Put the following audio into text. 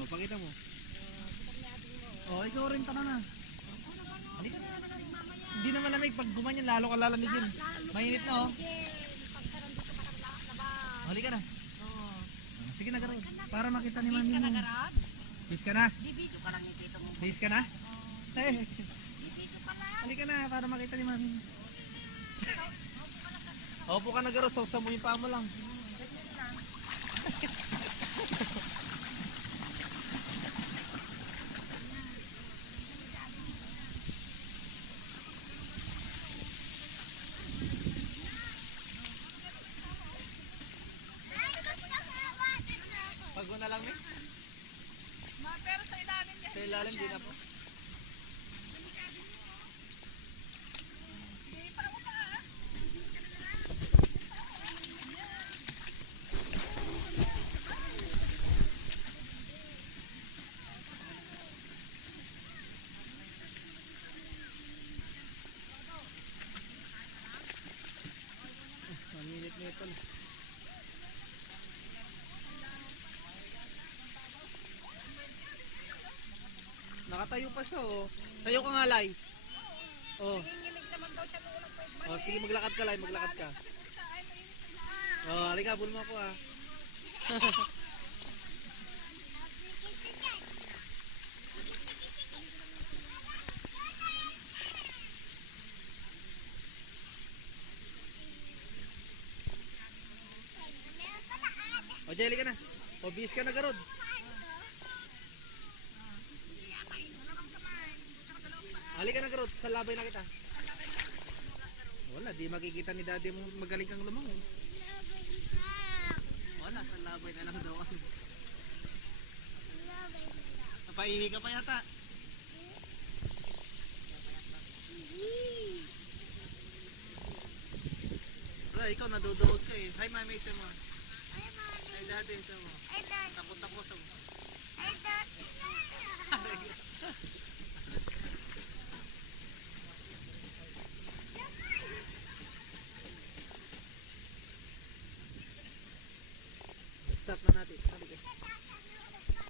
O, pakita mo. O, ikaw rin, tara na. Halika na. Hindi na malamig. Pag gumanyan, lalo ka lalamigin. Mainit na, oh. Halika na. Sige na, Garod. Para makita ni Mami mo. Bis ka na? Bibidyo ka lang yung tito mo. Bis ka na? Eh, Bibidyo ka lang. halika na, para makita ni Mami. Opo ka na, Garod. Sausa mo yung paa mo lang. Bago na lang, eh. Pero sa ilalim niya. Sa ilalim, di na po. Sige, paano ka ah? Maminit na ito. Nakatayo pa siya, oh. Tayo ka nga, Lai. Oh. Nanginginig naman daw siya nung unang first Oh, sige, maglakad ka, Lai. Maglakad ka. Oh, halika, bulma ko, ah. O, Jelly ka na. O, bis ka na, Garod. Halika na, Garod. Sa labay na kita. Wala, di makikita ni Daddy mo magaling kang lumangon. Wala, sa labay na lang daw. Napaihi ka pa yata. Wala, ikaw nadudurog ka eh. Hi, Mami, isa mo. Hi, Daddy, isa mo. Tapos-tapos mo.